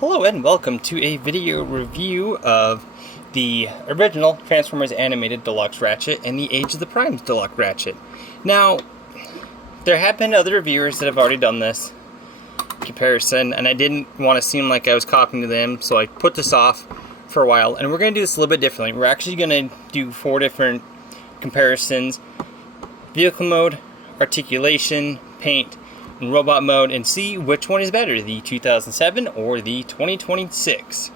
Hello and welcome to a video review of the original Transformers Animated Deluxe Ratchet and the Age of the Primes Deluxe Ratchet. Now, there have been other reviewers that have already done this comparison, and I didn't want to seem like I was copying them, so I put this off for a while, and we're going to do this a little bit differently. We're actually going to do 4 different comparisons: vehicle mode, articulation, paint, and robot mode, and see which one is better, the 2007 or the 2026.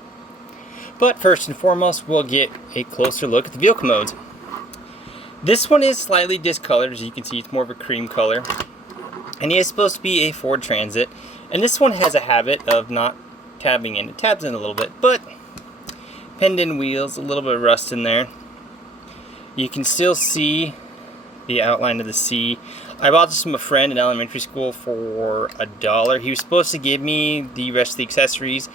But first and foremost, we'll get a closer look at the vehicle modes. This one is slightly discolored. As you can see, it's more of a cream color, and he is supposed to be a Ford Transit, and this one has a habit of not tabbing in. It tabs in a little bit, but penned-in wheels, a little bit of rust in there. You can still see the outline of the C. I bought this from a friend in elementary school for $1. He was supposed to give me the rest of the accessories.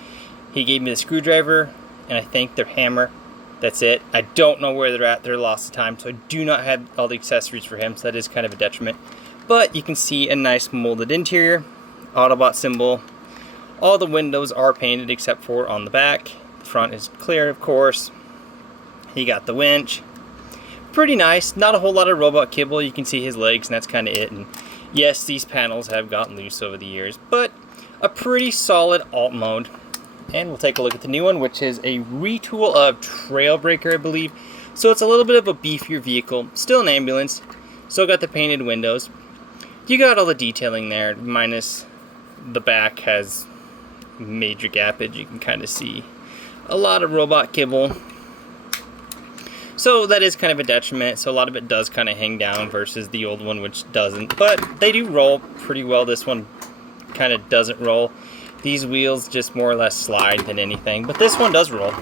He gave me the screwdriver and I think their hammer. That's it. I don't know where they're at. They're lost to time, so I do not have all the accessories for him, so that is kind of a detriment. But you can see a nice molded interior, Autobot symbol. All the windows are painted except for on the back. The front is clear, of course. He got the winch. Pretty nice. Not a whole lot of robot kibble. You can see his legs, and that's kind of it. And yes, these panels have gotten loose over the years, but a pretty solid alt mode. And we'll take a look at the new one, which is a retool of Trailbreaker, I believe. So it's a little bit of a beefier vehicle. Still an ambulance. Still got the painted windows. You got all the detailing there, minus the back has major gappage. You can kind of see a lot of robot kibble. So that is kind of a detriment, so a lot of it does kind of hang down versus the old one, which doesn't. But they do roll pretty well. This one kind of doesn't roll. These wheels just more or less slide than anything, but this one does roll.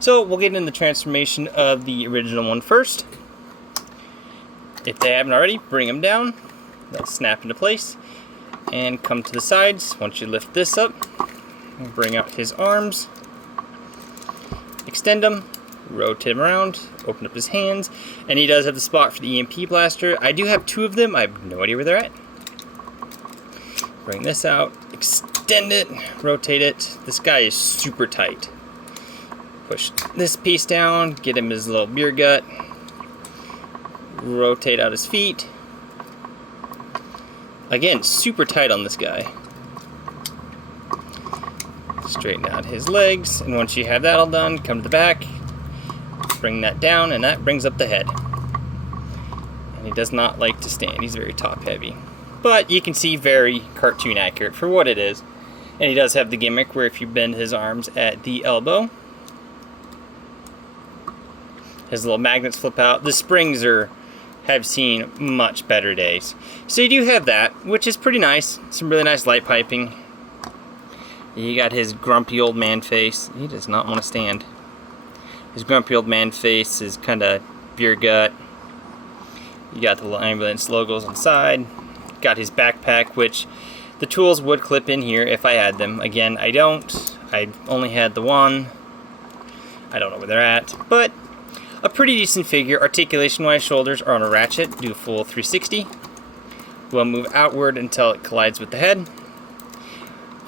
So we'll get into the transformation of the original one first. If they haven't already, bring them down. They'll snap into place and come to the sides. Once you lift this up, bring out his arms, extend them, rotate him around, open up his hands, and he does have the spot for the EMP blaster. I do have 2 of them. I have no idea where they're at. Bring this out, extend it, rotate it. This guy is super tight. Push this piece down, get him his little beer gut, rotate out his feet. Again, super tight on this guy. Straighten out his legs, and once you have that all done, come to the back, bring that down, and that brings up the head. And he does not like to stand. He's very top heavy. But you can see very cartoon accurate for what it is. And he does have the gimmick where if you bend his arms at the elbow, his little magnets flip out. The springs have seen much better days. So you do have that, which is pretty nice. Some really nice light piping. You got his grumpy old man face. He does not want to stand. His grumpy old man face is kind of beer gut. You got the little ambulance logos on the side. Got his backpack, which the tools would clip in here if I had them. Again, I don't. I only had the one. I don't know where they're at, but a pretty decent figure. Articulation-wise, shoulders are on a ratchet. Do a full 360. We'll move outward until it collides with the head.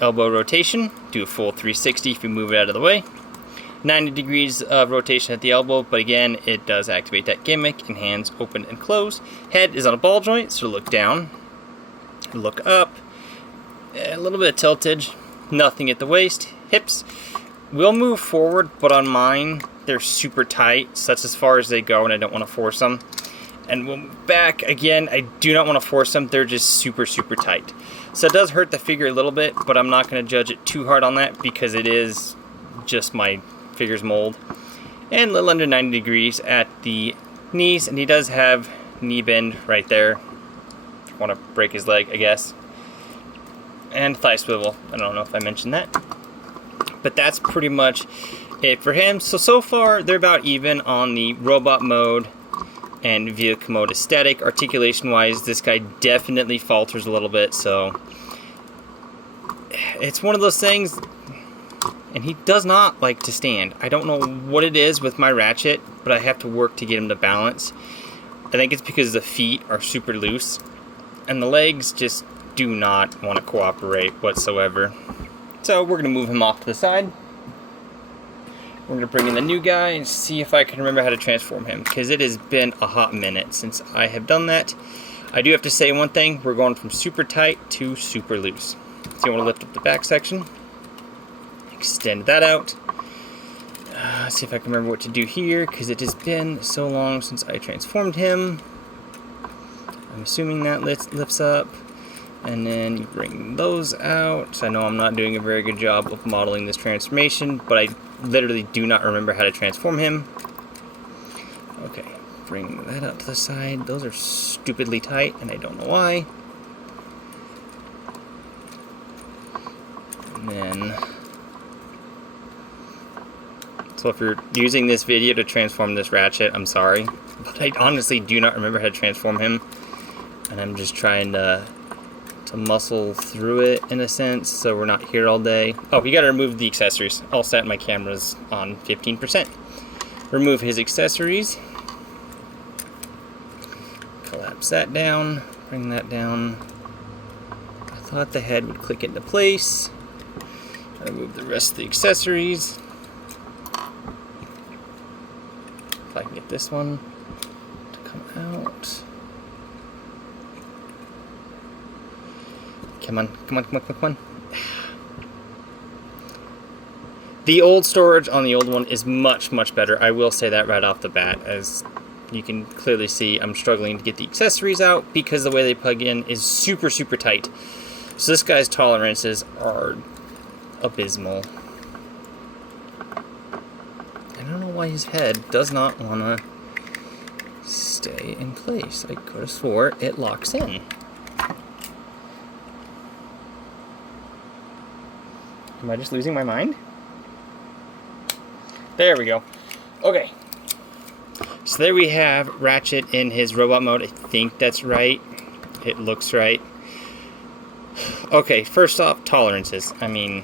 Elbow rotation. Do a full 360 if you move it out of the way. 90 degrees of rotation at the elbow, but again, it does activate that gimmick, and hands open and close. Head is on a ball joint, so look down, look up, a little bit of tiltage, nothing at the waist. Hips will move forward, but on mine, they're super tight, so that's as far as they go, and I don't want to force them. And we'll move back, again, I do not want to force them, they're just super, super tight. So it does hurt the figure a little bit, but I'm not going to judge it too hard on that, because it is just my figure's mold. And a little under 90 degrees at the knees, and he does have knee bend right there. Want to break his leg, I guess. And thigh swivel. I don't know if I mentioned that, but that's pretty much it for him. So far they're about even on the robot mode and vehicle mode aesthetic. Articulation wise, this guy definitely falters a little bit, so it's one of those things. And he does not like to stand. I don't know what it is with my Ratchet, but I have to work to get him to balance. I think it's because the feet are super loose, and the legs just do not want to cooperate whatsoever. So we're going to move him off to the side. We're going to bring in the new guy and see if I can remember how to transform him, because it has been a hot minute since I have done that. I do have to say one thing, we're going from super tight to super loose. So you want to lift up the back section, extend that out. See if I can remember what to do here, because it has been so long since I transformed him. I'm assuming that lifts up, and then you bring those out. I know I'm not doing a very good job of modeling this transformation, but I literally do not remember how to transform him. Okay, bring that up to the side. Those are stupidly tight, and I don't know why. And then, so if you're using this video to transform this Ratchet, I'm sorry, but I honestly do not remember how to transform him, and I'm just trying to muscle through it in a sense, so we're not here all day. Oh, you gotta remove the accessories. I'll set my cameras on 15%. Remove his accessories. Collapse that down. Bring that down. I thought the head would click into place. Remove the rest of the accessories. If I can get this one to come out. Come on, come on, come on, come on. The old storage on the old one is much, much better. I will say that right off the bat. As you can clearly see, I'm struggling to get the accessories out because the way they plug in is super, super tight. So this guy's tolerances are abysmal. I don't know why his head does not want to stay in place. I could have swore it locks in. Am I just losing my mind? There we go. Okay. So there we have Ratchet in his robot mode. I think that's right. It looks right. Okay, first off, tolerances. I mean,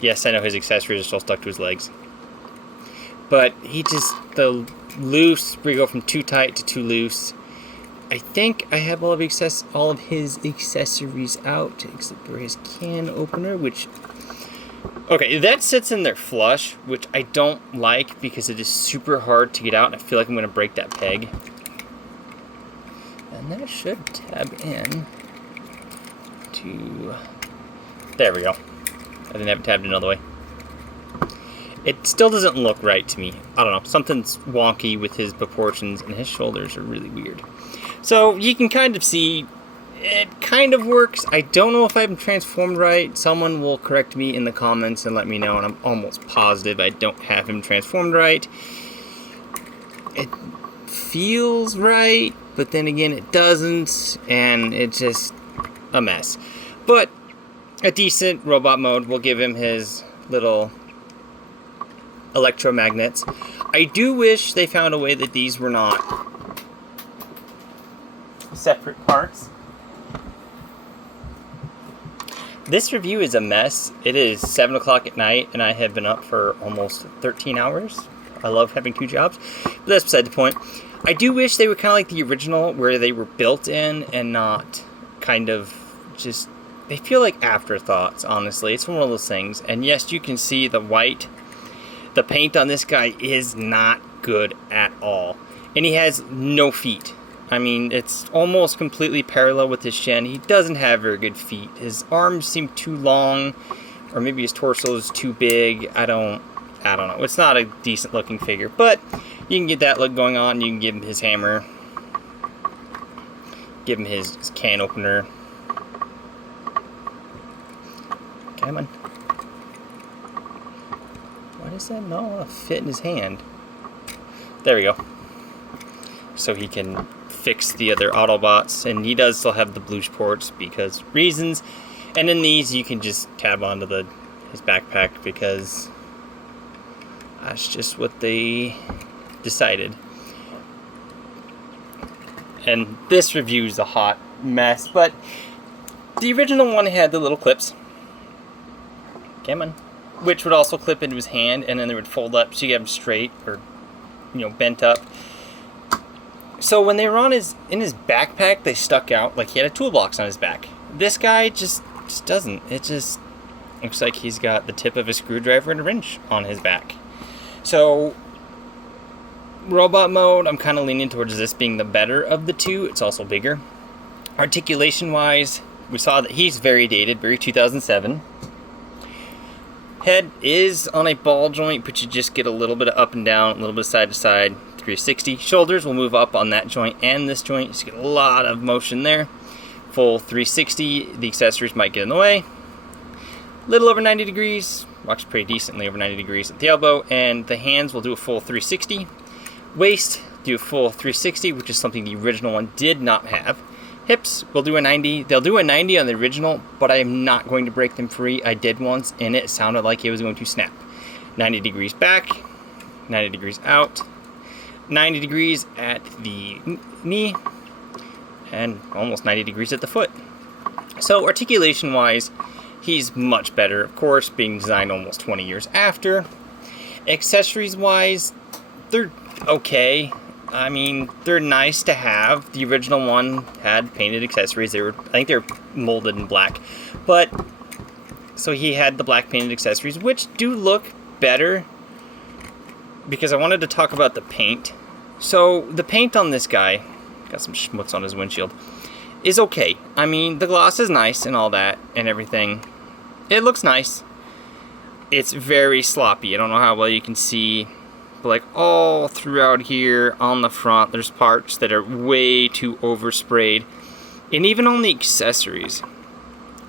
yes, I know his accessories are still stuck to his legs. But he just, the loose, we go from too tight to too loose. I think I have all of his accessories out, except for his can opener, which... Okay, that sits in there flush, which I don't like because it is super hard to get out, and I feel like I'm going to break that peg. And that should tab in to... There we go. I didn't have it tabbed another way. It still doesn't look right to me. I don't know. Something's wonky with his proportions, and his shoulders are really weird. So you can kind of see it kind of works. I don't know if I'm transformed right. Someone will correct me in the comments and let me know, and I'm almost positive I don't have him transformed right. It feels right, but then again it doesn't, and it's just a mess. But a decent robot mode will give him his little electromagnets. I do wish they found a way that these were not separate parts. This review is a mess. It is 7 o'clock at night, and I have been up for almost 13 hours. I love having two jobs, but that's beside the point. I do wish they were kind of like the original, where they were built in and not kind of just... They feel like afterthoughts, honestly. It's one of those things. And yes, you can see the white. The paint on this guy is not good at all. And he has no feet. I mean, it's almost completely parallel with his shin. He doesn't have very good feet. His arms seem too long, or maybe his torso is too big. I don't know. It's not a decent looking figure, but you can get that look going on. You can give him his hammer, give him his can opener. Come on. Why does that not want to fit in his hand? There we go. So he can fix the other Autobots, and he does still have the blue ports because reasons. And in these you can just tab onto his backpack because that's just what they decided. And this review is a hot mess, but the original one had the little clips. Come on. Which would also clip into his hand, and then they would fold up so you get him straight, or bent up. So when they were in his backpack, they stuck out like he had a toolbox on his back. This guy just doesn't. Looks like he's got the tip of a screwdriver and a wrench on his back. So, robot mode, I'm kind of leaning towards this being the better of the two. It's also bigger. Articulation-wise, we saw that he's very dated, very 2007. Head is on a ball joint, but you just get a little bit of up and down, a little bit of side to side, 360. Shoulders will move up on that joint and this joint. You get a lot of motion there. Full 360, the accessories might get in the way. Little over 90 degrees, walks pretty decently over 90 degrees at the elbow, and the hands will do a full 360. Waist, do a full 360, which is something the original one did not have. Hips will do a 90. They'll do a 90 on the original, but I am not going to break them free. I did once, and it sounded like it was going to snap. 90 degrees back, 90 degrees out, 90 degrees at the knee, and almost 90 degrees at the foot. So articulation-wise, he's much better, of course, being designed almost 20 years after. Accessories-wise, they're okay. I mean, they're nice to have. The original one had painted accessories. I think they were molded in black. But, so he had the black painted accessories, which do look better, because I wanted to talk about the paint. So, the paint on this guy, got some schmutz on his windshield, is okay. I mean, the gloss is nice and all that and everything. It looks nice. It's very sloppy. I don't know how well you can see, but like all throughout here on the front, there's parts that are way too oversprayed. And even on the accessories,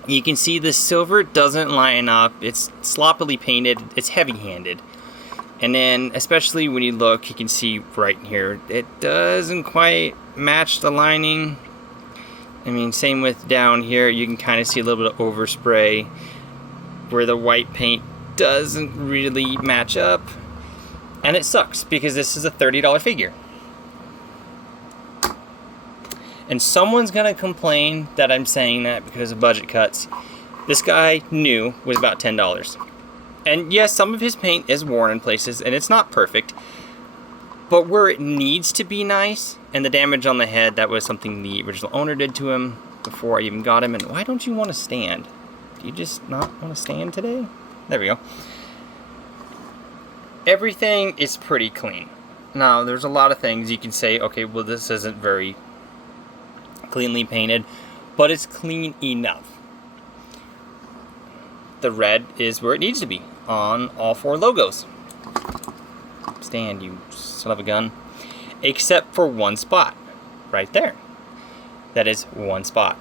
you can see the silver doesn't line up. It's sloppily painted. It's heavy-handed. And then, especially when you look, you can see right here, it doesn't quite match the lining. I mean, same with down here, you can kind of see a little bit of overspray where the white paint doesn't really match up. And it sucks, because this is a $30 figure. And someone's gonna complain that I'm saying that because of budget cuts. This guy new was about $10. And yes, some of his paint is worn in places, and it's not perfect. But where it needs to be nice, and the damage on the head, that was something the original owner did to him before I even got him. And why don't you want to stand? Do you just not want to stand today? There we go. Everything is pretty clean. Now, there's a lot of things you can say, okay, well, this isn't very cleanly painted, but it's clean enough. The red is where it needs to be on all 4 logos. Stand, you son of a gun. Except for one spot, right there. That is one spot.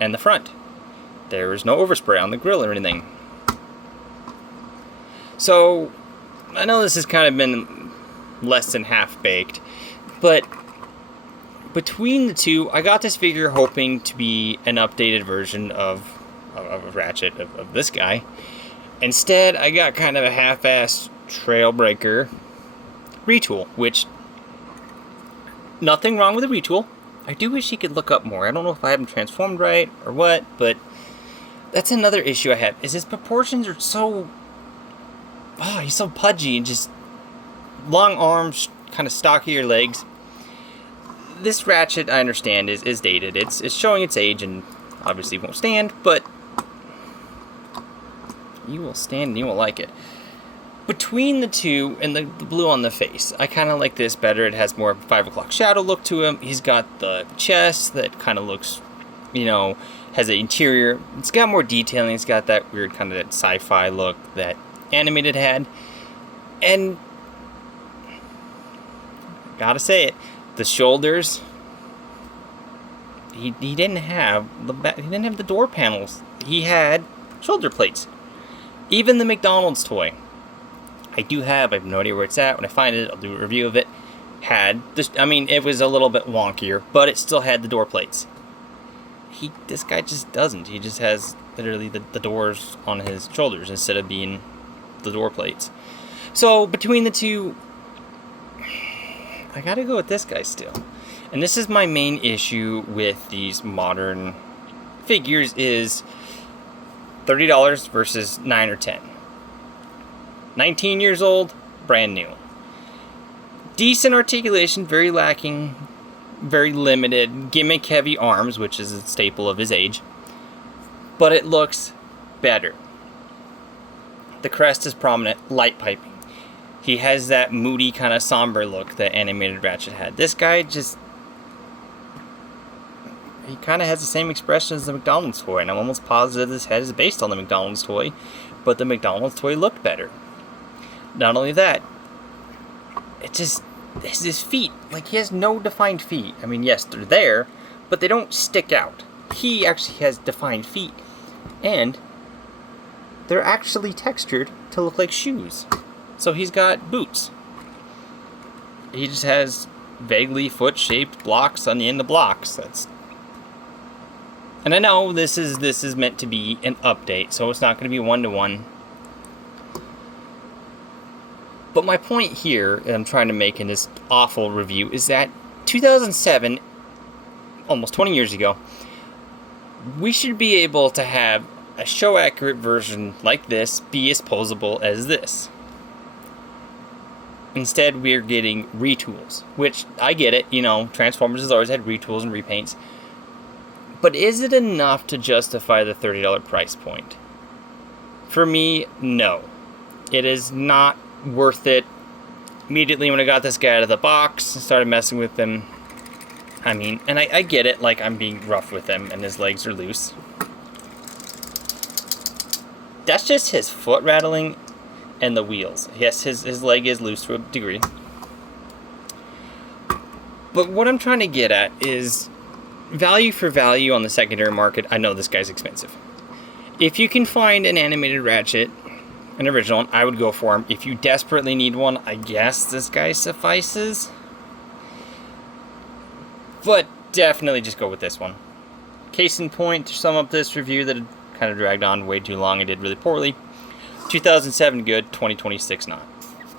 And the front. There is no overspray on the grill or anything. So, I know this has kind of been less than half-baked, but between the two, I got this figure hoping to be an updated version of Ratchet, of this guy. Instead, I got kind of a half-assed Trailbreaker retool, which, nothing wrong with the retool. I do wish he could look up more. I don't know if I have him transformed right or what, but that's another issue I have, is his proportions are so... Oh, he's so pudgy and just long arms, kind of stockier legs. This Ratchet, I understand, is dated. It's showing its age and obviously won't stand, but you will stand and you will like it. Between the two and the blue on the face, I kind of like this better. It has more of a 5 o'clock shadow look to him. He's got the chest that kind of looks, you know, has an interior. It's got more detailing. It's got that weird kind of that sci-fi look that Animated had. And gotta say it, the shoulders, he didn't have the door panels. He had shoulder plates. Even the McDonald's toy, I have no idea where it's at. When I find it, I'll do a review of it. Had this, I mean, it was a little bit wonkier, but it still had the door plates. This guy just doesn't. He just has literally the doors on his shoulders instead of being the door plates. So between the two, I gotta go with this guy still. And this is my main issue with these modern figures, is $30 versus $9 or $10. 19 years old, brand new. Decent articulation, very lacking, very limited, gimmick heavy arms, which is a staple of his age. But it looks better. The crest is prominent, light piping. He has that moody kind of somber look that animated Ratchet had. This guy just... he kind of has the same expression as the McDonald's toy, and I'm almost positive this head is based on the McDonald's toy, but the McDonald's toy looked better. Not only that, it just... his feet, like, he has no defined feet. I mean, yes, they're there, but they don't stick out. He actually has defined feet, and they're actually textured to look like shoes. So he's got boots. He just has vaguely foot-shaped blocks on the end of blocks. And I know this is meant to be an update, so it's not going to be one-to-one. But my point here that I'm trying to make in this awful review is that 2007, almost 20 years ago, we should be able to have a show-accurate version like this be as posable as this. Instead, we're getting retools, which, I get it, you know, Transformers has always had retools and repaints. But is it enough to justify the $30 price point? For me, no. It is not worth it. Immediately when I got this guy out of the box and started messing with him, I mean, and I get it, like, I'm being rough with him and his legs are loose. That's just his foot rattling and the wheels. Yes, his leg is loose to a degree. But what I'm trying to get at is value for value on the secondary market. I know this guy's expensive. If you can find an animated Ratchet, an original one, I would go for him. If you desperately need one, I guess this guy suffices. But definitely just go with this one. Case in point, to sum up this review that had kind of dragged on way too long and did really poorly. 2007 good, 2026 not.